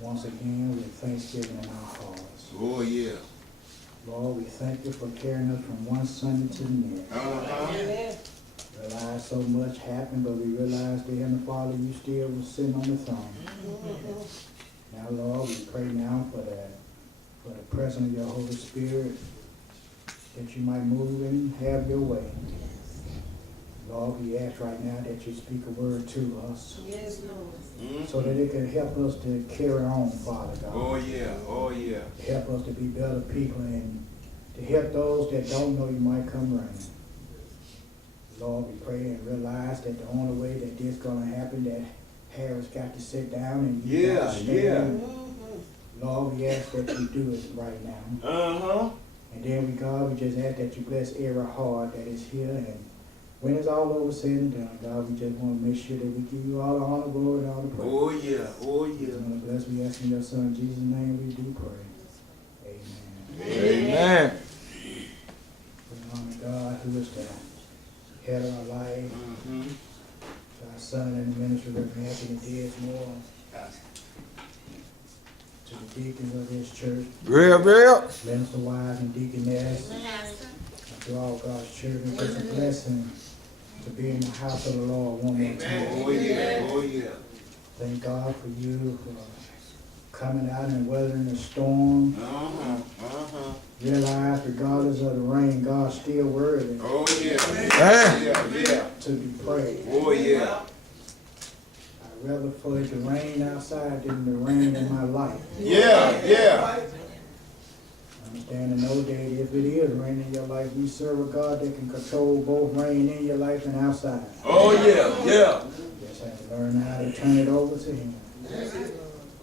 once again with thanksgiving in our hearts. Oh, yeah. Lord, we thank you for carrying us from one Sunday to the next. Uh-huh. Realize so much happened, but we realize, dear Heavenly Father, you still was sitting on the throne. Now, Lord, we pray now for the presence of your Holy Spirit, that you might move and have your way. Lord, we ask right now that you speak a word to us. Yes, Lord. So that it can help us to carry on, Father God. Oh, yeah. Oh, yeah. To help us to be better people and to help those that don't know you might come running. Lord, we pray and realize that the only way that this is going to happen, that Harris got to sit down and you got to stand. Lord, we ask that you do it right now. Uh-huh. And then God, we just ask that you bless every heart that is here. And when it's all over said and done, God, we just want to make sure that we give you all the honor, glory, and all the praise. Oh, yeah. Oh, yeah. And bless, we ask in your Son, Jesus' name, we do pray. Amen. Amen. We honor God, who is the head of our life. Mm-hmm. Our son in the ministry, Reverend Anthony Diaz-Moore. To the deacons of this church. Real. Minister wives and deaconess. And to all God's children, it's a blessing to be in the house of the Lord one more time. Oh, yeah. Oh, yeah. Thank God for you for coming out and weathering the storm. Uh-huh. Uh-huh. Realize, regardless of the rain, God's still worthy Oh, yeah. Yeah. to be praised. Oh, yeah. I'd rather for it to rain outside than the rain in my life. Yeah. Understand in those days, if it is rain in your life, we serve a God that can control both rain in your life and outside. Oh, yeah. Just have to learn how to turn it over to Him.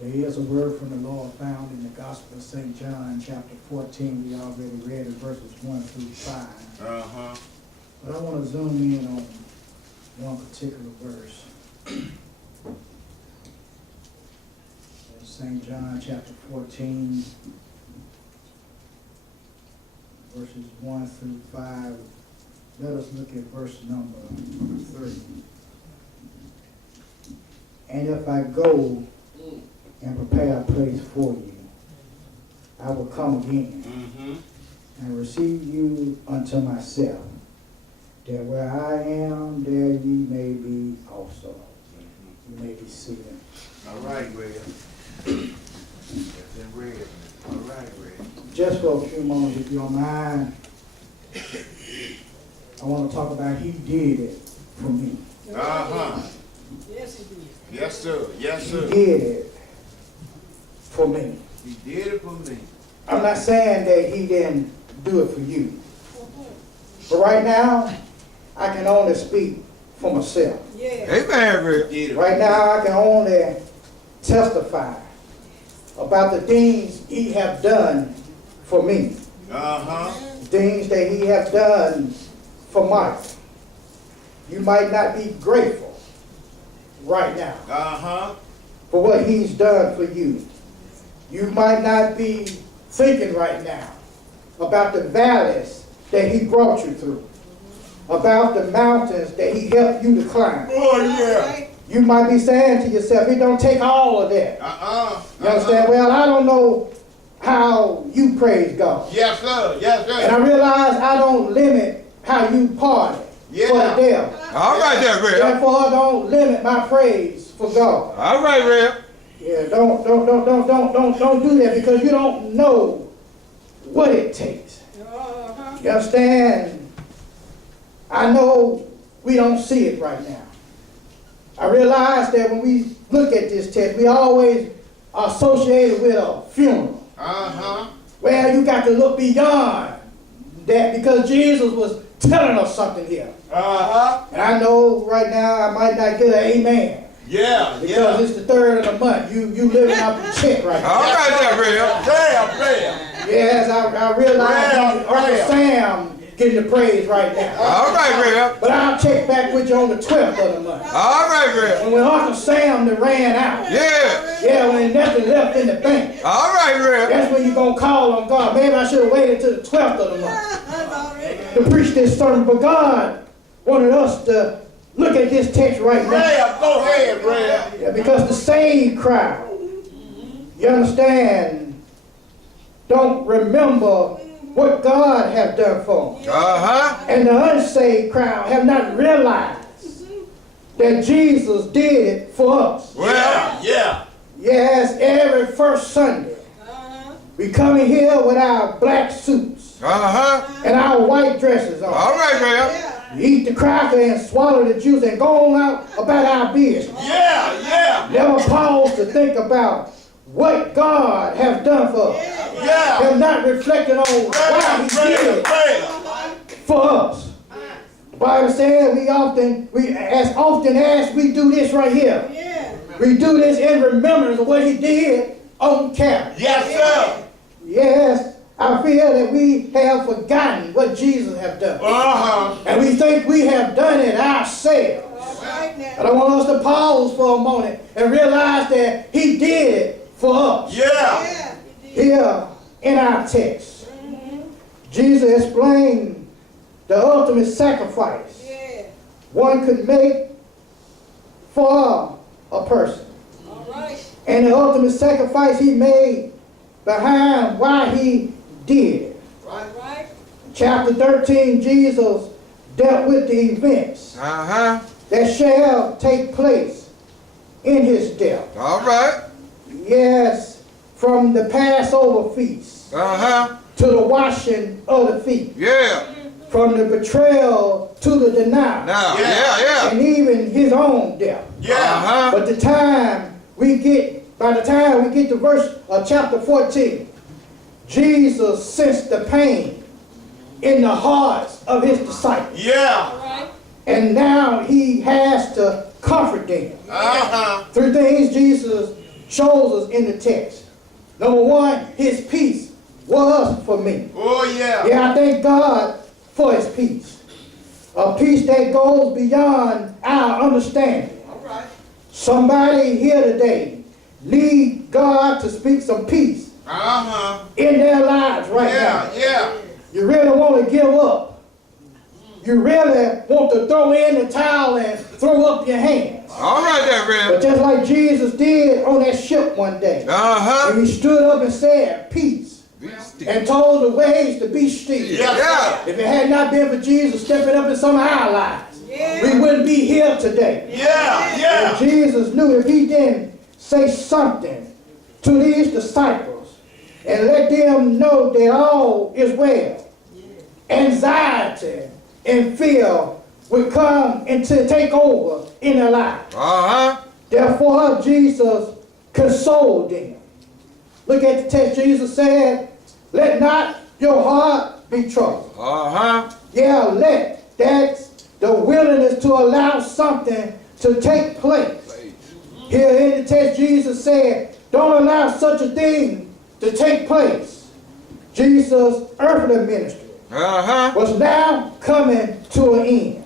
There is a word from the Lord found in the Gospel of St. John, chapter 14. We already read it, verses 1 through 5. Uh-huh. But I want to zoom in on one particular verse. St. John, chapter 14, verses 1 through 5. Let us look at verse number 3. And if I go and prepare a place for you, I will come again and receive you unto myself, that where I am, there ye may be also. You may be seated. All right, Red. That's in red. All right, Red. Just for a few moments, if you don't mind, I want to talk about He did it for me. Uh-huh. Yes, He did. Yes, sir. Yes, sir. He did it for me. He did it for me. I'm not saying that He didn't do it for you. But right now, I can only speak for myself. Yeah. Amen, Red. Did it. Right now, I can only testify about the things He have done for me. Uh-huh. Things that He have done for Mike. You might not be grateful right now Uh-huh. for what He's done for you. You might not be thinking right now about the valleys that He brought you through, about the mountains that He helped you to climb. Oh, yeah. You might be saying to yourself, it don't take all of that. You understand? Well, I don't know how you praise God. Yes, sir. Yes, And I sir. realize I don't limit how you party for the devil. All right, there, Red. Therefore, I don't limit my praise for God. All right, Red. Yeah, don't do that, because you don't know what it takes. You understand? I know we don't see it right now. I realize that when we look at this text, we always are associated with a funeral. Uh-huh. Well, you got to look beyond that, because Jesus was telling us something here. Uh-huh. And I know right now I might not get an amen. Yeah, Because it's the 3rd of the month. You living off the check right now. All right, there, Red. Damn. Yes, I realize Uncle Sam getting the praise right now. All right, Red. But I'll check back with you on the 12th of the month. All right, Red. When Uncle Sam done ran out. Yeah. Yeah, when nothing left in the bank. All right, Red. That's when you're going to call on God. Maybe I should have waited till the 12th of the month to preach this sermon. But God wanted us to look at this text right now. Red, go ahead, Red. Yeah, because the saved crowd you understand, don't remember what God has done for them. Uh-huh. And the unsaved crowd have not realized that Jesus did it for us. Well, Yeah. Yes, every first Sunday, we come in here with our black suits uh-huh. and our white dresses on. All right, Rev. We eat the cracker and swallow the juice and go on out about our business. Yeah. Never pause to think about what God has done for us. Yeah. And not reflecting on why he did it for us. The Bible says as often as we do this right here, we do this in remembrance of what he did on Calvary. Yes, sir. Yes, I feel that we have forgotten what Jesus has done. Uh-huh. And we think we have done it ourselves. But I want us to pause for a moment and realize that he did it for us. Yeah. Here in our text, Jesus explained the ultimate sacrifice one could make for a person. And the ultimate sacrifice he made behind why he did it. Chapter 13, Jesus dealt with the events Uh-huh. that shall take place in his death. All right. Yes, from the Passover feast Uh-huh. to the washing of the feet, Yeah. from the betrayal to the denial, Now, Yeah. yeah. and even his own death. Yeah. Uh-huh. But by the time we get to verse chapter 14, Jesus sensed the pain in the hearts of his disciples. Yeah. And now he has to comfort them. Uh-huh. Three things Jesus shows us in the text. Number one, his peace was for me. Oh, yeah. Yeah, I thank God for his peace. A peace that goes beyond our understanding. Somebody here today need God to speak some peace Uh-huh. in their lives right Yeah, now. yeah. You really want to give up. You really want to throw in the towel and throw up your hands. All right there, But Rev. just like Jesus did on that ship one day, Uh-huh. when he stood up and said, peace, Be still. and told the waves to be still. Yes, Yeah. If it had not been for Jesus stepping up in some of our lives, we wouldn't be here today. Yeah, yeah. And Jesus knew if he didn't say something to these disciples and let them know that all is well, anxiety and fear would come and to take over in their lives. Uh-huh. Therefore, Jesus consoled them. Look at the text. Jesus said, let not your heart be troubled. Uh-huh. Yeah, that's the willingness to allow something to take place. Here in the text, Jesus said, don't allow such a thing to take place. Jesus' earthly ministry Uh-huh. was now coming to an end.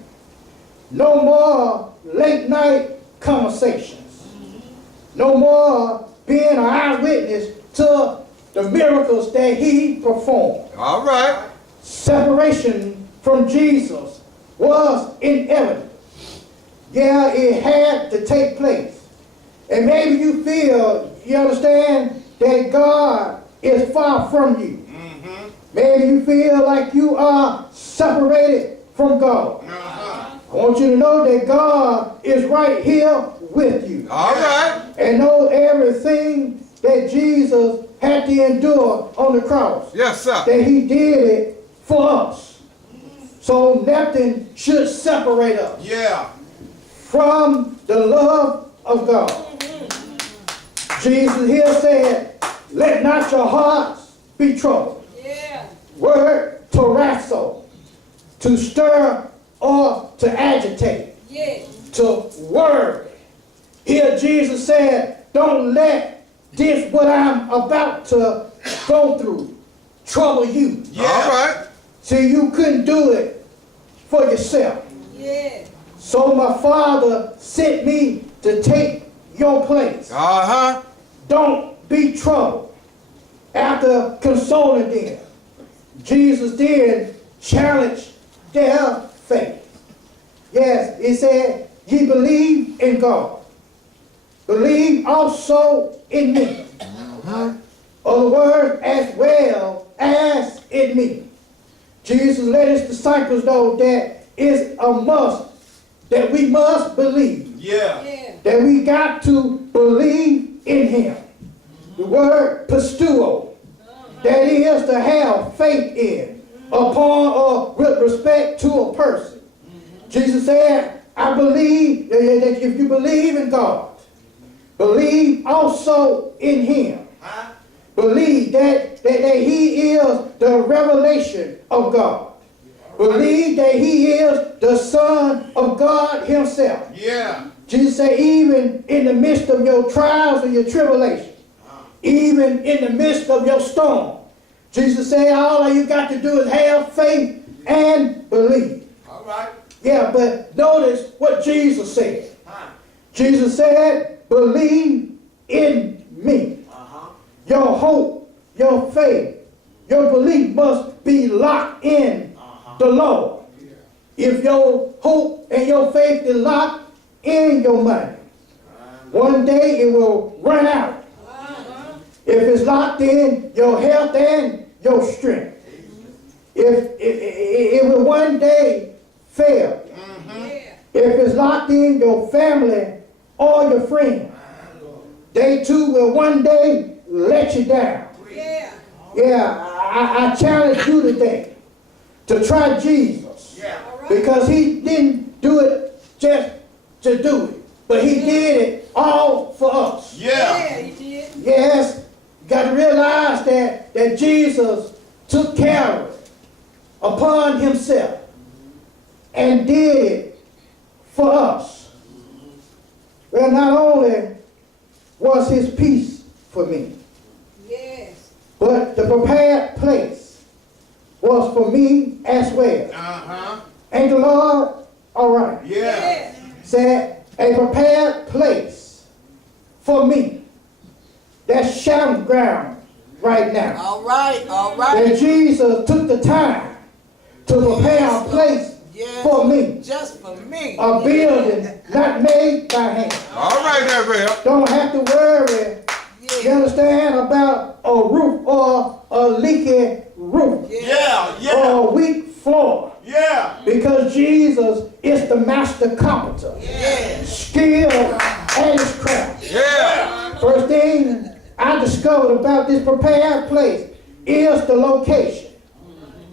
No more late night conversations. No more being an eyewitness to the miracles that he performed. All right. Separation from Jesus was inevitable. Yeah, it had to take place. And maybe you feel, you understand, that God is far from you. Maybe you feel like you are separated from God. I want you to know that God is right here with you. All right. And know everything that Jesus had to endure on the cross. Yes, sir. That he did it for us. So nothing should separate us Yeah. from the love of God. Jesus here said, let not your hearts be troubled. Word torasso, to stir or to agitate, to worry. Here Jesus said, don't let this what I'm about to go through trouble you. Yeah. All right. See, you couldn't do it for yourself. So my Father sent me to take your place. Uh-huh. Don't be troubled. After consoling them, Jesus did challenge their faith. Yes, he said, ye believe in God. Believe also in me. of the word as well as in me. Jesus let his disciples know that it's a must, that we must believe. Yeah. Yeah. That we got to believe in him. The word pistuo, that is to have faith in, upon or with respect to a person. Jesus said, I believe that if you believe in God, believe also in him. Believe that he is the revelation of God. Believe that he is the Son of God himself. Yeah. Jesus said, even in the midst of your trials and your tribulations, even in the midst of your storm, Jesus said, all you got to do is have faith and believe. All right. Yeah, but notice what Jesus said. Jesus said, believe in me. Your hope, your faith, your belief must be locked in the Lord. If your hope and your faith is locked in your money, one day it will run out. If it's locked in your health and your strength, if it will one day fail. If it's locked in your family or your friends, they too will one day let you down. Yeah. Yeah, I challenge you today to try Jesus. Because he didn't do it just to do it, but he did it all for us. Yeah, he did. Yes, you got to realize that Jesus took care of it upon himself and did it for us. Well, not only was his peace for me, Yes. but the prepared place was for me as well. Ain't the Lord all right? Yeah. Said, a prepared place for me. That's shouting ground right now. All right, all right. That Jesus took the time to prepare a place Yes. for me. Just for me. A building not made by hand. All right there, Bill. Don't have to worry, you Yeah. understand, about a roof or a leaky roof Yeah. Yeah. or a weak floor. Yeah. Because Jesus is the master carpenter. Yeah. Skilled at his craft. Yeah. First thing I discovered about this prepared place is the location.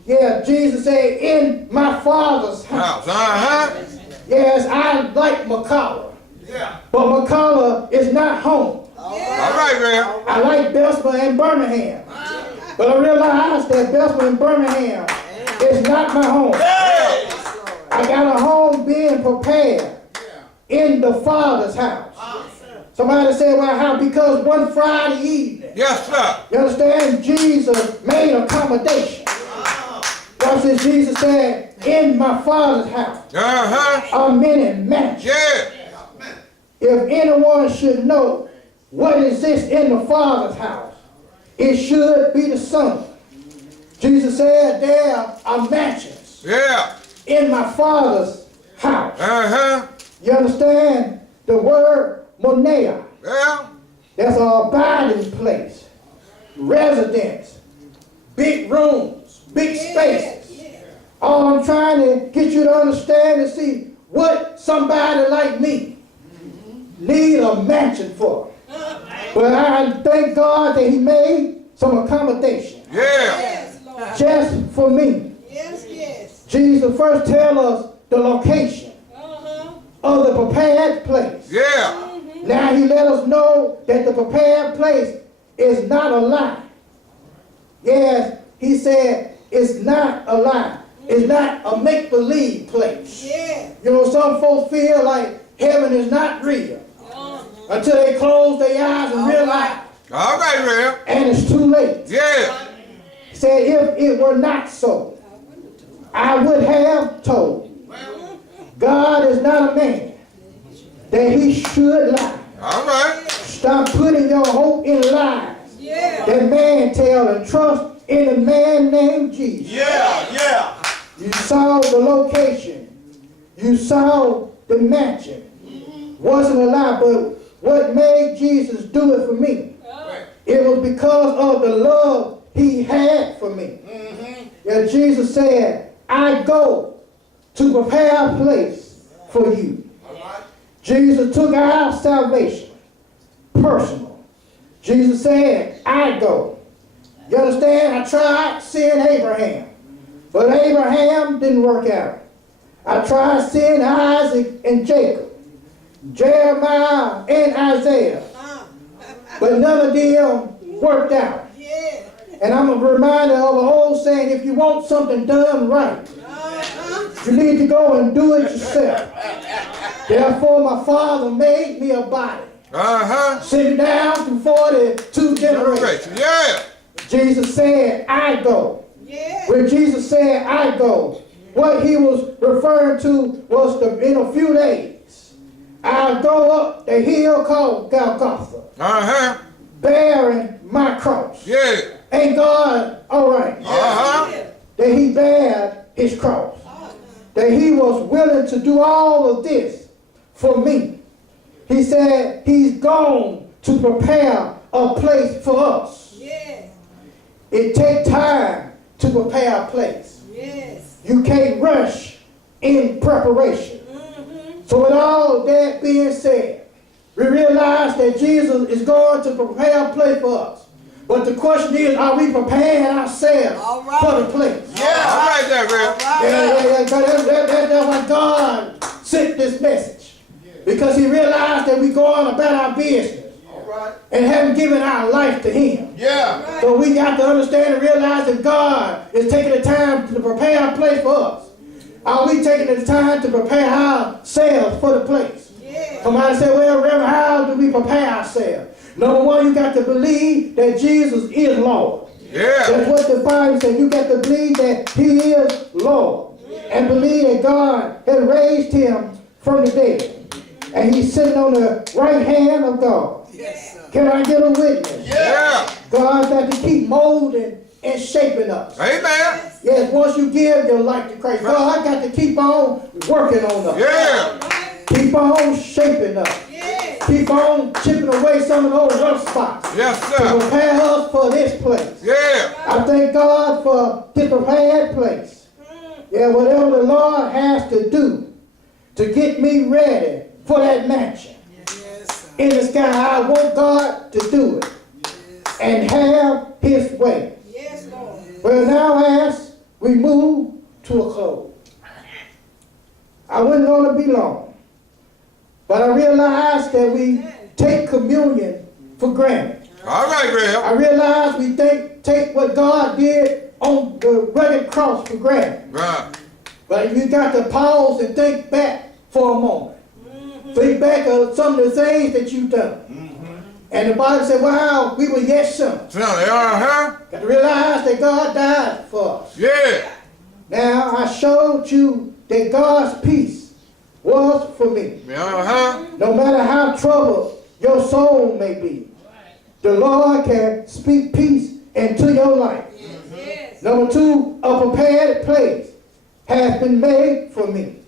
Yeah, Jesus said, in my Father's house. House. Yes, I like McCullough, Yeah. but McCullough is not home. All right, Bill. I like Bessemer and Birmingham, but I realized that Bessemer and Birmingham is not my home. Hey. I got a home being prepared in the Father's house. Somebody said, well, how? Because one Friday evening, Yes, sir. you understand, Jesus made accommodation. Watch this, Jesus said, in my Father's house are many mansions. Yeah. If anyone should know what exists in the Father's house, it should be the Son. Jesus said, there are mansions Yeah. in my Father's house. Uh-huh. You understand? The word monea, Well. that's an abiding place, residence, big rooms, big spaces. All I'm trying to get you to understand is see what somebody like me need a mansion for. But I thank God that he made some accommodation Yeah. Yes, Lord. just for me. Yes, yes. Jesus first tell us the location of the prepared place. Yeah. Now he let us know that the prepared place is not a lie. Yes, he said it's not a lie. It's not a make-believe place. Yeah. You know, some folks feel like heaven is not real until they close their eyes and realize, All right, Bill. and it's too late. Yeah. He said, if it were not so, I would have told. God is not a man that he should lie. All right. Stop putting your hope in lies Yeah. that man tell and trust in a man named Jesus. Yeah. Yeah. You saw the location. You saw the mansion. Wasn't a lie, but what made Jesus do it for me? It was because of the love he had for me. That Jesus said, I go to prepare a place for you. Jesus took our salvation personal. Jesus said, I go. You understand? I tried seeing Abraham, but Abraham didn't work out. I tried seeing Isaac and Jacob, Jeremiah and Isaiah, but none of them worked out. Yeah. And I'm a reminder of an old saying, if you want something done right, you need to go and do it yourself. Therefore, my father made me a body, sitting down through 42 generations. Yeah. Jesus said, I go. Yeah. When Jesus said, I go, what he was referring to was in a few days, I'll go up the hill called Golgotha, bearing my cross. Yeah. Ain't God all right? That he bared his cross. That he was willing to do all of this for me. He said he's gone to prepare a place for us. Yeah. It takes time to prepare a place. Yes. You can't rush in preparation. So with all that being said, we realize that Jesus is going to prepare a place for us. But the question is, are we preparing ourselves for the place? Yeah. All right there, Rev. That's why God sent this message. Because he realized that we go on about our business and haven't given our life to him. Yeah. So we got to understand and realize that God is taking the time to prepare a place for us. Are we taking the time to prepare ourselves for the place? Yeah. Somebody say, well, Reverend, how do we prepare ourselves? Number one, you got to believe that Jesus is Lord. Yeah. That's what the Bible says. You got to believe that he is Lord. And believe that God has raised him from the dead. And he's sitting on the right hand of God. Yes, sir. Can I get a witness? Yeah. God's got to keep molding and shaping us. Amen. Yes, once you give your life to Christ, God got to keep on working on us. Yeah. Keep on shaping us. Yeah. Keep on chipping away some of those rough spots. Yes, To sir. prepare us for this place. Yeah. I thank God for this prepared place. Yeah, whatever the Lord has to do to get me ready for that mansion Yes, sir. in the sky, I want God to do it and have his way. Yes, Lord. Well, now as we move to a close, I wasn't going to be long, but I realized that we take communion for granted. All right, Rev. I realize we take what God did on the rugged cross for granted. Right. But you got to pause and think back for a moment. Think back of some of the things that you've done. And the Bible said, wow, we were yet sinners. Got to realize that God died for us. Yeah. Now, I showed you that God's peace was for me. No matter how troubled your soul may be, the Lord can speak peace into your life. Yes. Number two, a prepared place has been made for me.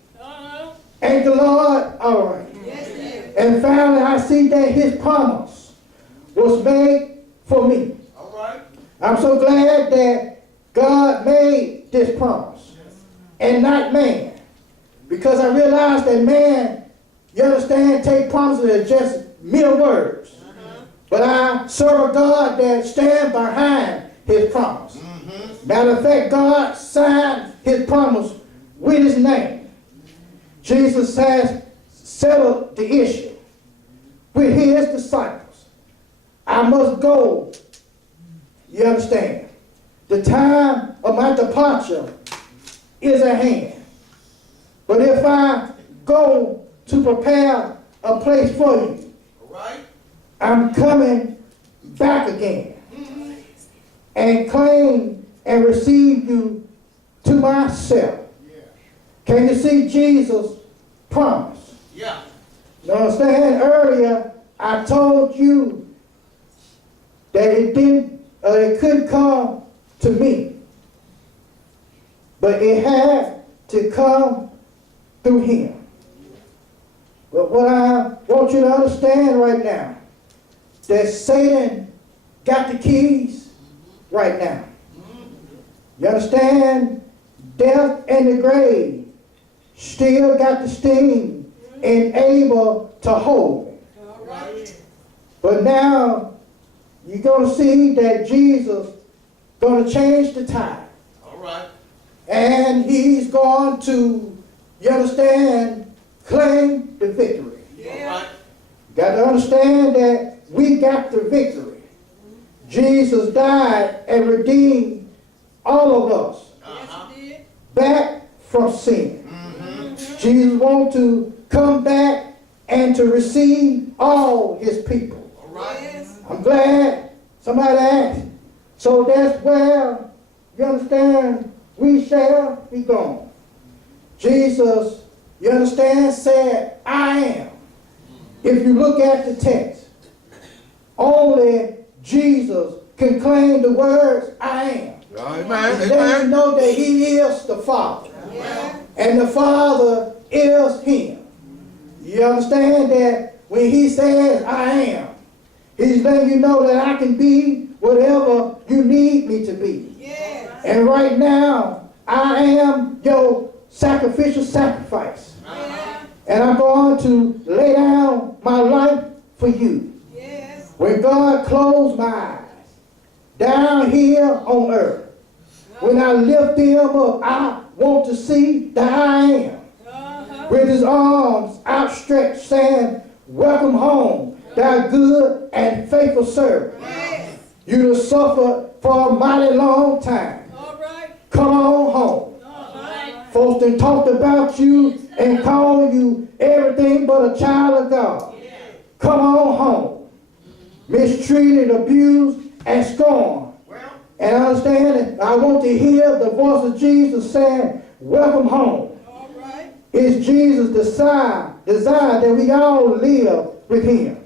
Ain't the Lord all right? Yes, yes. And finally, I see that his promise was made for me. All right. I'm so glad that God made this promise and not man. Because I realized that man, you understand, take promises as just mere words. But I serve a God that stands behind his promise. Matter of fact, God signed his promise with his name. Jesus has settled the issue with his disciples. I must go. You understand? The time of my departure is at hand. But if I go to prepare a place for you, I'm coming back again and claim and receive you to myself. Can you see Jesus' promise? Yeah. You understand? Earlier, I told you that it couldn't come to me, but it had to come through him. But what I want you to understand right now, that Satan got the keys right now. You understand? Death and the grave still got the sting and able to hold it. All right. But now you're going to see that Jesus going to change the tide. All right. And he's going to, you understand, claim the victory. Yeah. Got to understand that we got the victory. Jesus died and redeemed all of us Yes, he did. back from sin. Jesus wants to come back and to receive all his people. All right. Yes. I'm glad somebody asked. So that's where, you understand, we shall be gone. Jesus, you understand, said, I am. If you look at the text, only Jesus can claim the words, I am. Amen. And then you Amen. know that he is the Father. Yeah. And the Father is him. You understand that when he says, I am, he's letting you know that I can be whatever you need me to be. Yes. And right now, I am your sacrificial sacrifice. Yeah. And I'm going to lay down my life for you. Yes. When God closed my eyes, down here on earth, when I lift them up, I want to see that I am. Uh-huh. With his arms outstretched, saying, welcome home, thou good and faithful servant. Yes. You have suffered for a mighty long time. All right. Come on home. Uh-huh. Folks done talked about you and called you everything but a child of God. Come on home. Mistreated, abused, and scorned. And understand it. I want to hear the voice of Jesus saying, welcome home. All right. It's Jesus' desire that we all live with him.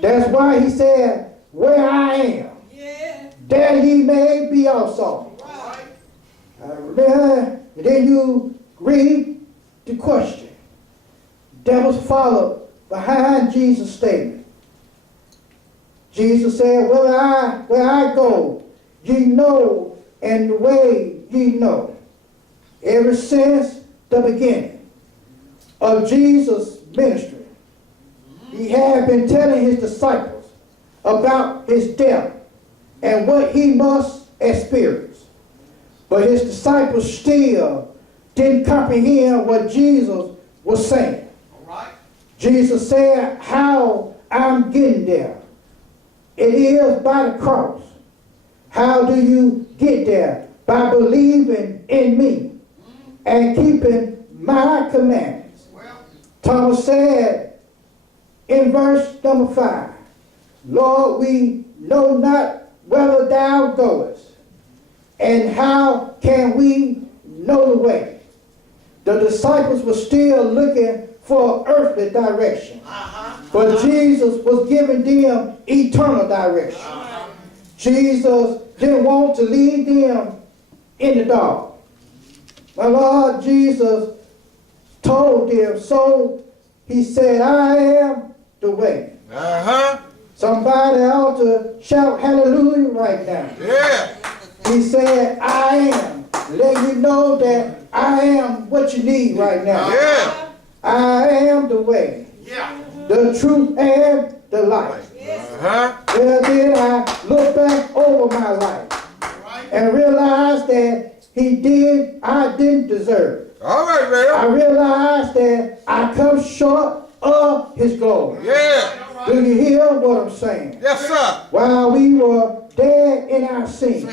That's why he said, where I am, Yeah. there ye may be also. Right. Then you read the question that was followed behind Jesus' statement. Jesus said, where I go, ye know, and the way ye know. Ever since the beginning of Jesus' ministry, he had been telling his disciples about his death and what he must experience. But his disciples still didn't comprehend what Jesus was saying. All right. Jesus said, how I'm getting there. It is by the cross. How do you get there? By believing in me and keeping my commandments. Thomas said in verse number 5, Lord, we know not whither thou goest, and how can we know the way? The disciples were still looking for earthly direction, but Jesus was giving them eternal direction. Jesus didn't want to lead them in the dark. My Lord Jesus told them, so he said, I am the way. Uh-huh. Somebody ought to shout hallelujah right now. Yeah. He said, I am. Let you know that I am what you need right now. Yeah. I am the way, Yeah. the truth, and the life. Uh-huh. Well, then I look back over my life and realize that I didn't deserve. All right, I Rev. realized that I come short of his glory. Yeah. Do you hear what I'm saying? Yes, sir. While we were dead in our sins,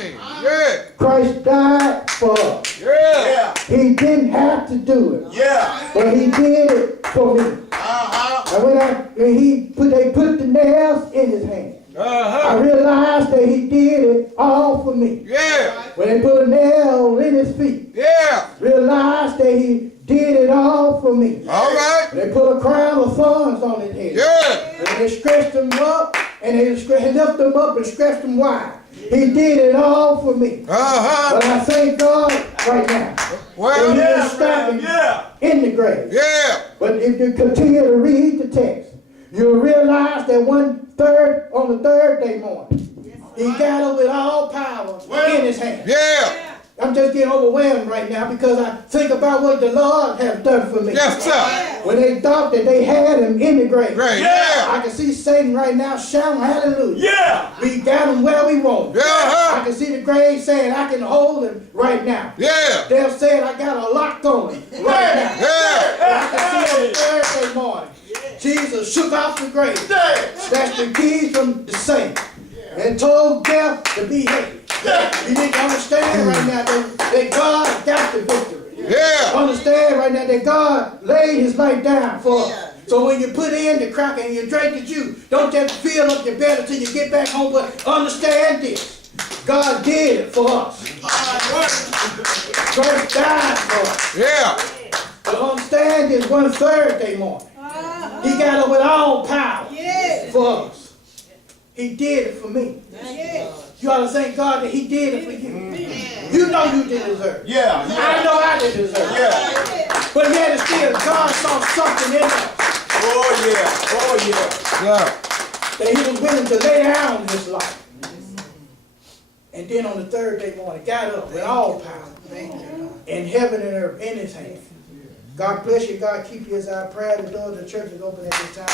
Yeah. Christ died for us. Yeah. Yeah. He didn't have to do it, Yeah. but he did it for me. Uh-huh. And when they put the nails in his hand, I Uh-huh. realized that he did it all for me. Yeah. When they put a nail in his feet, Yeah. realized that he did it all for me. All right. They put a crown of thorns on his head. Yeah. And they stretched him up, and they lifted him up and stretched him wide. He did it all for me. Uh-huh. But I thank God right now Well, that he Yeah, is standing yeah. in the grave. yeah. But if you continue to read the text, you'll realize that on the third day morning, He got up with all power in his hand. Yeah. I'm just getting overwhelmed right now because I think about what the Lord has done for me. Yes, sir. When they thought that they had him in the grave. Great. Yeah. I can see Satan right now shouting hallelujah. Yeah. We got him where we want him. Yeah. I can see the grave saying I can hold him right now. Yeah. They're saying I got a lock on him right now. Yeah. I can see on the Thursday morning, Jesus shook off the grave, snatched the keys from the saint, and told death to behave. You need to understand right now that God got the victory. Yeah. Understand right now that God laid his life down for us. So when you put in the cracker and you drink the juice, don't just fill up your belly till you get back home, but understand this. God did it for us. Christ died for us. Yeah. But understand this one Thursday morning. He got up with all power for us. He did it for me. You ought to thank God that he did it for you. You know you didn't deserve it. Yeah. I know I didn't deserve it. Yeah. But yet and still, God saw something in us Oh yeah. Oh yeah. Yeah. that he was willing to lay down his life. And then on the third day morning, got up with all power in heaven and earth in his hand. God bless you. God keep you as our prayer. The door of the church is open at this time.